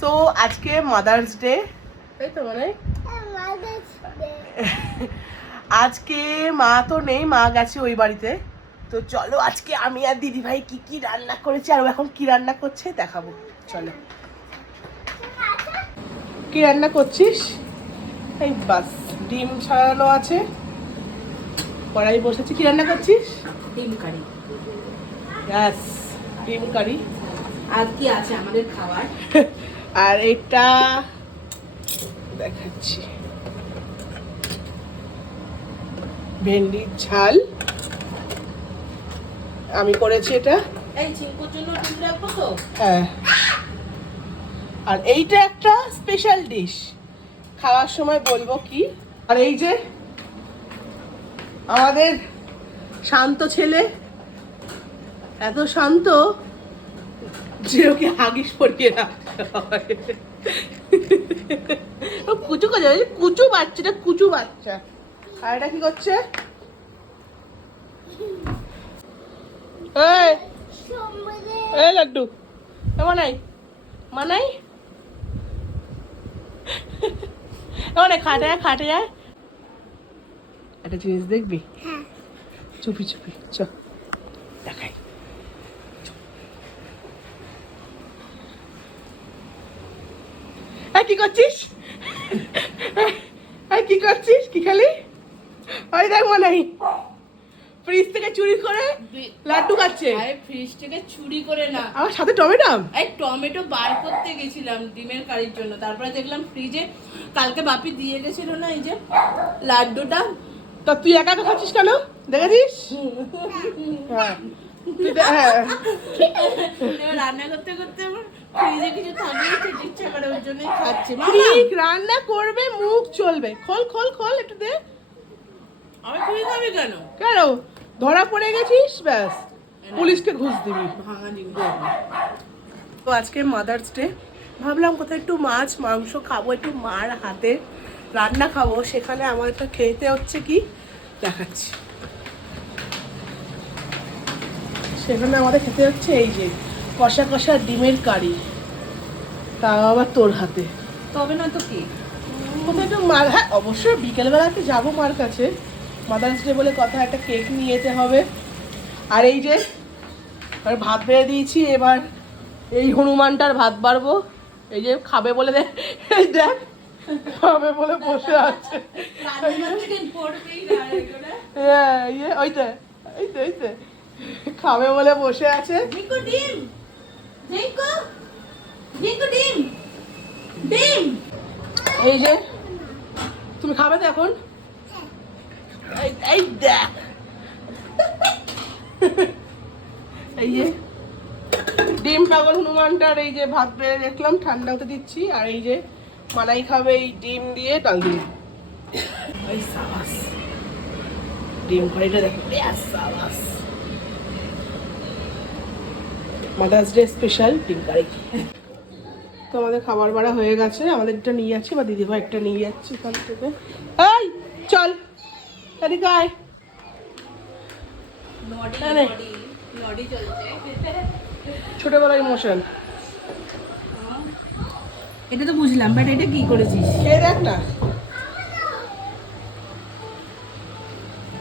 So আজকে mother's day, তাই তো মানে আজকে মা তো নেই, মা গেছে ওই বাড়িতে। তো চলো আজকে আমি আর দিদি ভাই কি কি রান্না করেছি আর ও এখন কি রান্না করছে দেখাবো। চলো, কি রান্না করছিস? এই বাস ডিম ছাড়ানো আছে, কড়াই বসেছি। কি রান্না করছিস? ডিম কারি। ব্যাস ডিম কারি। আর কি আছে আমাদের খাবার? আর এটা দেখাচ্ছি, ভেন্ডির ঝাল আমি করেছি এটা। এই চিংকুর জন্য ডিম রাখবো তো? হ্যাঁ, আর এইটা একটা স্পেশাল ডিশ, খাওয়ার সময় বলবো কি। আর এই যে আমাদের শান্ত ছেলে, এত শান্ত যে ওকে হাগিস পরিয়ে রাখতে হয়। ও কুচু করে, কুচু বাচ্চাটা কুচু বাচ্চা। আর এটা কি করছে? এই লাড্ডু মানাই মানাই অনেক খাটে যায় খাটে যায়। একটা জিনিস দেখবি? চুপি চুপি চ দেখাই। কি করছিস? কি করছিস? কি খালি? ওই দেখ মানাই ফ্রিজ থেকে চুরি করে লাড্ডু খাচ্ছে। আরে ফ্রিজ থেকে চুরি করে না, আমার সাথে টমেটো। এই টমেটো বার করতে গেছিলাম ডিমের কারির জন্য, তারপরে দেখলাম ফ্রিজে কালকে বাপি দিয়ে গেছিল না এই যে লাড্ডুটা। তা তুই একা একা খাচ্ছিস কেন? দেখেছিস? হ্যাঁ এবার রান্না করতে করতে আমার ফ্রিজে কিছু থাকলেই খেতে ইচ্ছা করে, ওর জন্যই খাচ্ছি। ঠিক রান্না করবে, মুখ চলবে। খোল খোল খোল একটু দে। আমি তুই খাবি কেন? কেন? ধরা পড়ে গেছিস, ব্যাস পুলিশকে ঘুষ দিবি। ভাঙা ডিম। তো আজকে মাদার্স ডে, ভাবলাম কোথায় একটু মাছ মাংস খাবো, একটু মার হাতে রান্না খাবো। সেখানে আমার একটা খেতে হচ্ছে কি দেখাচ্ছি। সেখানে আমাদের খেতে হচ্ছে এই যে কষা কষা ডিমের কারি, তাও আবার তোর হাতে। তবে না তো কি, কোথায় একটু মার, হ্যাঁ অবশ্যই বিকেলবেলা একটু যাবো মার কাছে, মাদার্স ডে বলে কথা, একটা কেক নিয়ে যেতে হবে। আর এই যে আর ভাত বেড়ে দিয়েছি, এবার এই হনুমানটার ভাত বাড়বো। এই যে খাবে বলে দেখ, এই দেখ খাবে বলে বসে আছে। হ্যাঁ ওইটা এইতে এইতে খাবে বলে বসে আছে। এই যে তুমি খাবে তো এখন? এই দেখ, এই যে ডিম পাগল হনুমানটার এই যে ভাত বেড়ে দেখলাম, ঠান্ডা হতে দিচ্ছি। আর এই যে মানাই খাবে এই ডিম দিয়ে ডাল দিয়ে। এই সাবাস ডিম কারিটা দেখো, সাবাস মাদার্স ডে স্পেশাল ডিম কারি। তো আমাদের খাবার বাড়া হয়ে গেছে, আমাদের একটা নিয়ে যাচ্ছি বা দিদিভাই একটা নিয়ে যাচ্ছি এখান থেকে। এই চল এদিকে আয়। ছোটবেলার ইমোশন, এটা তো বুঝলাম, বাট এটা কি করেছিস? খেয়ে দেখ না।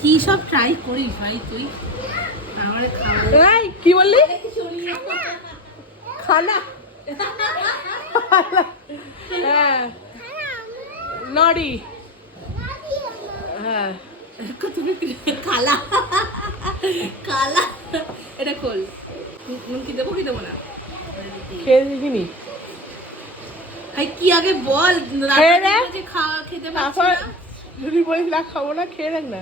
কি সব ট্রাই করিস ভাই তুই? আমার খাওয়া এই কি বললি? খানা হ্যাঁ নড়ি হ্যাঁ খালা খালা, এটা খোল। নুন কি দেবো কি দেবো না? খেয়ে দেখিনি। ভাই কি আগে বল, খেয়ে নে। খেতে পারছি তারপর না। যদি বলিস না খাবো না, খেয়ে দেখ না,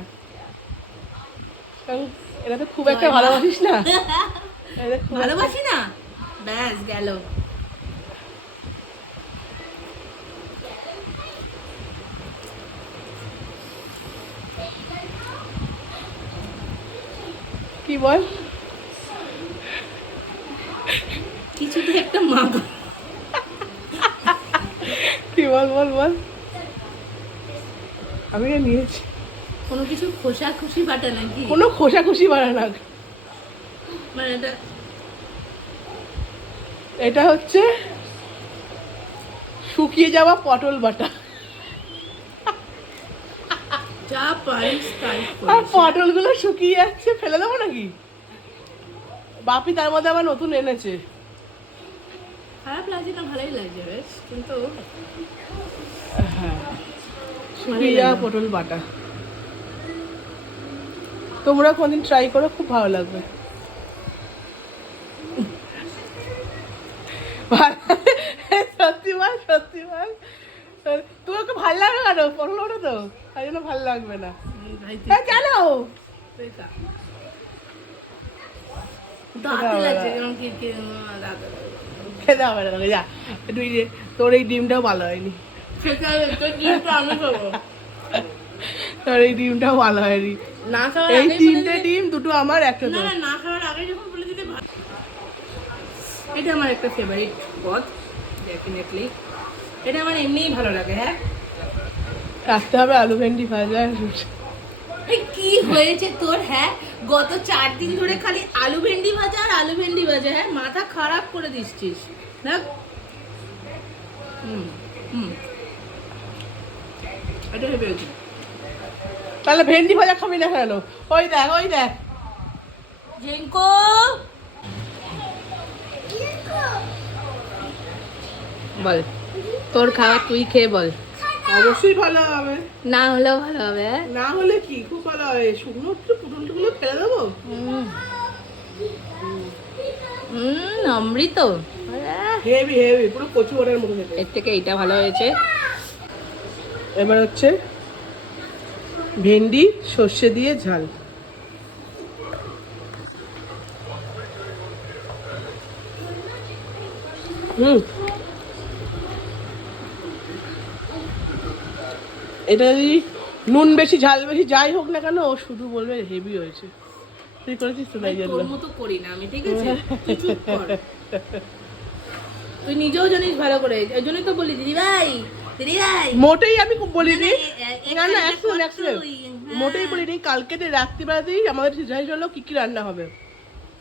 কারণ এটা তো খুব একটা ভালোবাসিস না। এটা খুব ভালোবাসি না, ব্যাস গেল। কি বল, কিছুতে একটা মাগ। কি বল বল বল। আমি নিয়েছি কোনো কিছু খোসা খুশি বাটা নাকি? কোনো খোসাখুশি বাড়ে না, মানে এটা হচ্ছে শুকিয়ে যাওয়া পটল বাটা। যা পারিস তাই আর করিস। পটলগুলো শুকিয়ে যাচ্ছে, ফেলে দেবো নাকি? বাপি তার মধ্যে আবার নতুন এনেছে। খারাপ লাগছে না, ভালোই লাগছে বেশ, কিন্তু শুকিয়ে যাওয়া পটল বাটা। তোমরা কোনদিন ট্রাই করো, খুব ভালো লাগবে। সত্যি বল, সত্যি বল, তোমাকে ভালো লাগবে কেন? পটল বাটা তো তাই জন্য ভালো লাগবে না। কেন? দাঁতে লাগছে কেমন কি খেতে হবে না, যা তুই, তোর এই ডিমটাও ভালো হয়নি, তোর এই ডিমটাও ভালো হয়নি। না খাওয়ার এই আগেই বলে তিনটে দিলে- ডিম, দুটো আমার, একটা না তোর। না, না খাওয়ার আগে যখন বলে দিলে এটা আমার একটা ফেভারিট পদ, ডেফিনেটলি। এটা আমার এমনিই ভালো লাগে। হ্যাঁ, রাখতে হবে আলু ভেন্ডি ভাজা। এই কি হয়েছে তোর? হ্যাঁ, গত 4 দিন ধরে খালি আলু ভেন্ডি ভাজা আর আলু ভেন্ডি ভাজা। হ্যাঁ, মাথা খারাপ করে দিচ্ছিস। দেখ, হুম হুম, এটা ভেবে হয়েছে। তাহলে ভেন্ডি ভাজা খাবি না কেন? ওই দেখ, ওই দেখ। জেঙ্কো, বল তোর খাওয়া তুই খেয়ে বল। অবশ্যই ভালো হবে, না হলেও ভালো হবে। হ্যাঁ, না হলে কি খুব ভালো হবে। শুকনো একটু পুটুলটুকুলো ফেলে দেবো। অমৃত। হেভি হেভি, পুরো কচু ওটার মতো খেতে। এর থেকে এইটা ভালো হয়েছে। এবার হচ্ছে ভেন্ডি সর্ষে দিয়ে ঝাল। এটা যদি নুন বেশি ঝাল বেশি যাই হোক না কেন, ও শুধু বলবে হেভি হয়েছে। তুই করেছিস তো তাই জন্য। তোর মতো করি না আমি, ঠিক আছে? তুই চুপ কর। তুই নিজেও জানিস ভালো করে, এই জন্যই তো বলি দিদি ভাই, দিদি ভাই। মোটেই আমি বলিনি, না না, একটা একদম একদম তুই, হ্যাঁ। মোটেই বলিনি। কালকে রাত্রিবেলাতেই আমাদের ডিসাইড হলো কি কি রান্না হবে।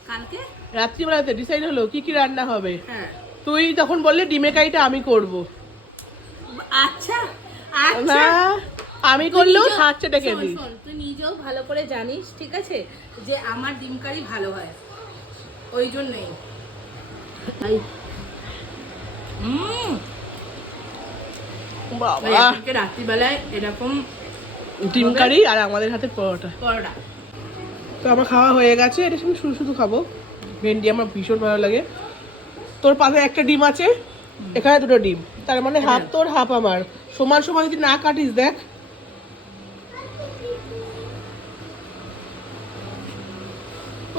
কালকে রাত্রিবেলাতে ডিসাইড হলো কি কি রান্না হবে। হ্যাঁ, তুই তখন বললি ডিমের কারিটা আমি করব। আচ্ছা না, আচ্ছা। আমি তুই করলেও নিজেও- হাত চেটে শোন, দিস। শোন, তুই নিজেও ভালো করে জানিস, ঠিক আছে, যে আমার ডিম কারি ভালো হয়, ওই জন্যই। তাই বাবা, আজকে রাত্রিবেলায় এরকম ডিম কারি আর আমাদের হাতে পরোটা। পরোটা। তো আমার খাওয়া হয়ে গেছে। এটা শুধু শুধু শুধু খাবো। ভেন্ডি আমার ভীষণ ভালো লাগে। তোর পাশে একটা ডিম আছে, এখানে দুটো ডিম, তার মানে হাফ তোর হাফ আমার। সমান সমান যদি না কাটিস, দেখ।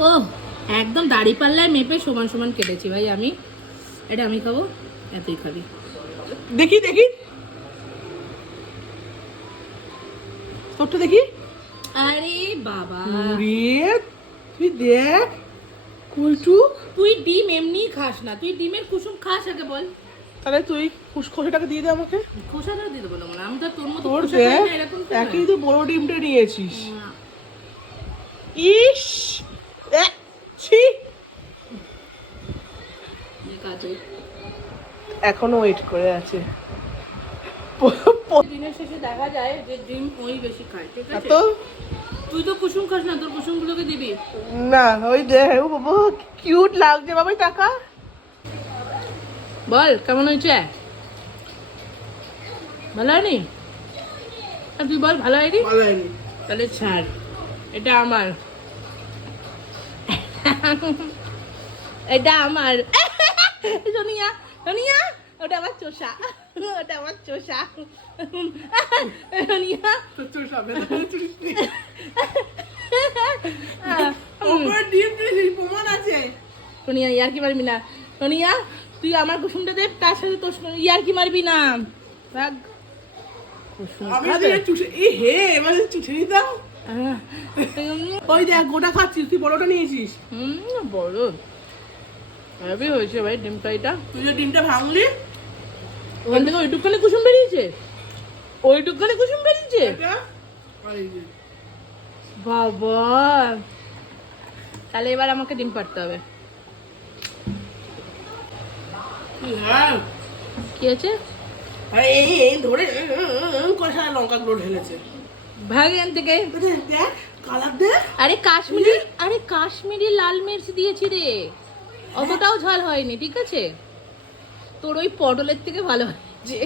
ও, একদম দাড়ি পাল্লায় মেপে সমান সমান কেটেছি ভাই আমি। এটা আমি খাবো, এতই খাবি। দেখি দেখি তোরটা দেখি। আরে বাবা, ওরে, তুই দেখ কুলটুক। তুই ডিম এমনি খাস না, তুই ডিমের কুসুম খাস আগে বল। তাহলে তুই খোসাটাকে দিয়ে দে আমাকে। খোসাটা দিয়ে দেবো না, মানে আমি তো তোর মতো তোর খোসা দেখ, খাই না, এরকম তো একই নয়। তো বড় ডিমটা নিয়েছিস। না। ইস, ছি। ঠিক আছে, এখনো ওয়েট করে আছে। দিনের শেষে দেখা যায় যে ডিম ওই বেশি খায়, ঠিক আছে? তো তুই তো কুসুম খাস না, তোর কুসুমগুলোকে দিবি। না, ওই দেখ, ও বাবা কিউট লাগছে বাবাই, টাকা। বল কেমন হয়েছে? ভালো হয়নি? আর তুই বল ভালো হয়নি? ভালো হয়নি। তাহলে ছাড়, এটা আমার, এটা আমার। সোনিয়া, সোনিয়া, ওটা আমার চোষা, ওটা আমার চোষা। সোনিয়া, তোর সামনে ওপর ডিম দিয়েছিস, প্রমাণ আছে। সোনিয়া ইয়ার কি মারবি না। সোনিয়া, তুই আমার কুসুমটা দে, তার সাথে তোর ইয়ার কি মারবি না। রাগ। কুসুম আমি খাবে? যদি চুষে, হে এবার চুষে নিতাম। ওই দেখ, গোটা খাচ্ছিস, তুই বড়টা নিয়েছিস। বড় হেভি হয়েছে ভাই ডিম ফ্রাইটা। তুই যে ডিমটা ভাঙলি, ওখান থেকে ওইটুকখানি কুসুম বেরিয়েছে, ওইটুকখানি কুসুম বেরিয়েছে। এটা আর এই যে। বাবা, তাহলে এবার আমাকে ডিম পাড়তে হবে। হ্যাঁ, কি আছে? আর এই ধরে করে সারা লঙ্কাগুলো ঢেলেছে। ভাগ এখান থেকে। দেখ কালার দেখ। আরে কাশ্মীরি লাল মির্চ দিয়েছি রে, অতটাও ঝাল হয়নি, ঠিক আছে? তোর ওই পটলের থেকে ভালো হয়েছে।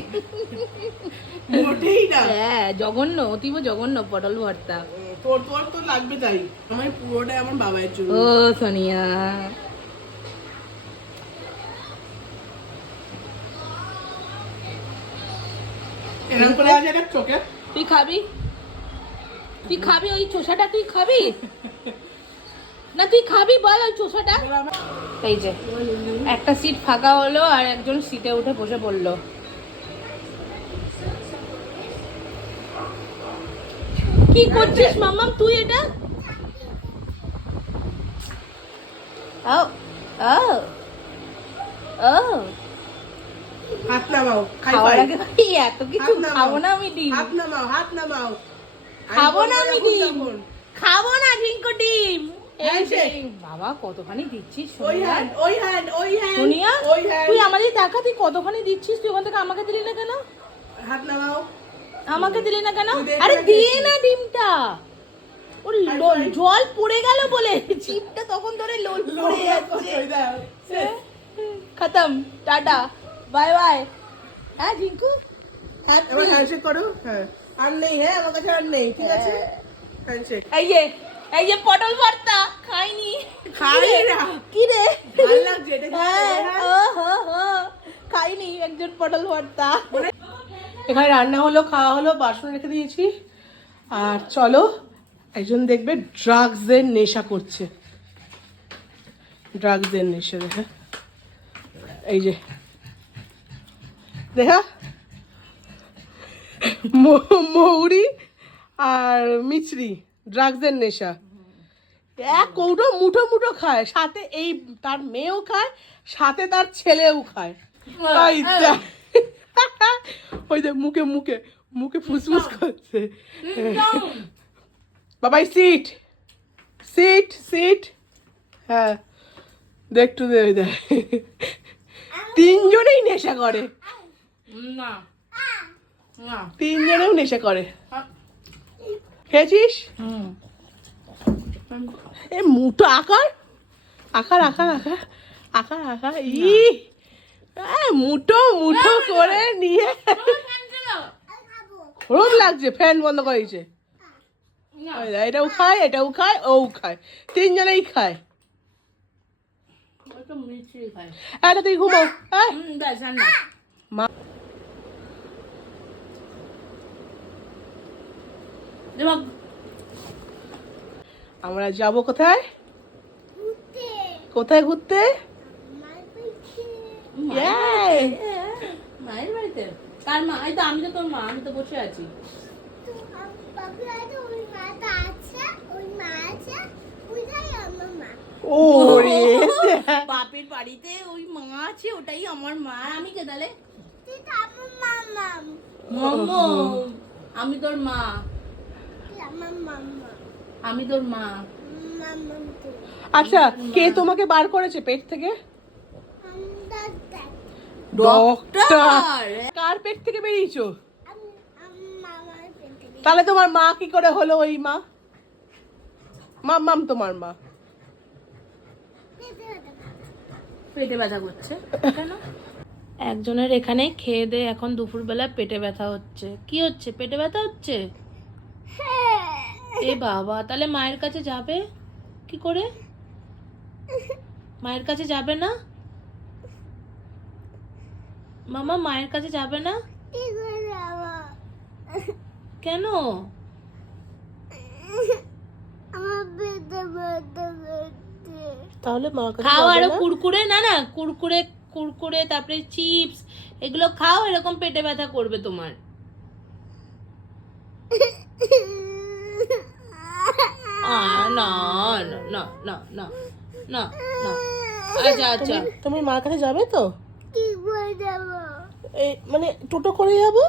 মোটেই না। হ্যাঁ, জঘন্য, অতীব জঘন্য পটল ভর্তা। তোর তো লাগবে তাই, আমার পুরোটাই আমার বাবার জন্য। ও সোনিয়া, এরকম করে আছে একটা চোখে। তুই খাবি ওই চোষাটা, তুই খাবি না? তুই খাবি বল ওই চোষাটা। এই যে একটা সিট ফাঁকা হলো আর একজন সিটে উঠে বসে পড়লো। কি করছিস মাম্মাম তুই এটা? ও ও ও হাত নামাও, খাওয়ার আগে এত কিছু খাবো না আমি ডিম, হাত নামাও। খাবো না আমি ডিম, তখন। খাবো না ঝিঙ্কু ডিম। হ্যাঁ, সেই। বাবা কতখানি দিচ্ছিস ওই সোনিয়া? হ্যান্ড সোনিয়া ওই হ্যান্ড। তুই আমাদের দেখা, তুই কতখানি দিচ্ছিস, তুই ওখান থেকে আমাকে দিলি না কেন? হাত নামাও। আমাকে দিলি না কেন? তুই দে, আরে তুই দিয়ে দে। না ডিমটা, ওর জল পড়ে গেল বলে চিপটা তখন ধরে লোল পড়ে যাচ্ছে। খতম, টাটা, বাই বাই। হ্যাঁ ঝিঙ্কু, এবার হ্যান্ডশেক করো। হ্যাঁ, আর নেই, হ্যাঁ আমার কাছে আর নেই, ঠিক আছে? হ্যান্ডশেক। এই যে পটল ভর্তা খাইনি। খাই না। কি রে? ভালো লাগছে এটা কি? হ্যাঁ, খাইনি একজন পটল ভর্তা। এখানে রান্না হলো, খাওয়া হলো, বাসন রেখে দিয়েছি। আর চলো, একজন দেখবে ড্রাগসের নেশা করছে। ড্রাগসের নেশা দেখা, এই যে দেখা, মৌরি আর মিছরি, ড্রাগসের নেশা। এক কৌটো মুঠো খায়, সাথে এই তার মেয়েও খায়, সাথে তার ছেলেও খায়। তাই দেখ। ওই যে মুখে ফুসফুস করছে। বাবাই সিট। হ্যাঁ, দেখটু দে, ওই দেখ তিনজনেই নেশা করে, না না, তিনজনেও নেশা করে। খেয়েছিস? এ মুঠো আকার ই মুঠো করে নিয়ে রোগ লাগছে, ফ্যান বন্ধ করেছে। এটাও খায়, ও খায়, তিনজনেই খায়। এটা তুই ঘুমাও। মা আমরা যাব কোথায় ঘুরতে? মায়ের বাড়িতে। কার মা? এই তো আমি, তো তোর মা, আমি তো বসে আছি। ওরে বাপের বাড়িতে ওই মা আছে, ওটাই আমার মা। আমি কে তাহলে? আমি তোর মা, আমি তোর মা। আচ্ছা, কে তোমাকে বার করেছে পেট থেকে? ডক্টর। কার পেট থেকে বেরিয়েছো? তাহলে তোমার মা কি করে হলো ওই মা? মাম্মাম তোমার মা। পেটে ব্যথা করছে কেন? একজনের এখানে খেয়ে দে এখন দুপুরবেলা পেটে ব্যথা হচ্ছে। কি হচ্ছে? পেটে ব্যথা হচ্ছে? এ বাবা, তাহলে মায়ের কাছে যাবে কি করে? মায়ের কাছে যাবে না মামা? মায়ের কাছে যাবে না কেন? তাহলে মা কাছে খাও যাবে আরো না? কুরকুরে, না কুরকুরে তারপরে চিপস, এগুলো খাও, এরকম পেটে ব্যথা করবে তোমার। না না না না না না না। আচ্ছা তুমি মার কাছে যাবে তো? মানে টোটো করে যাবো?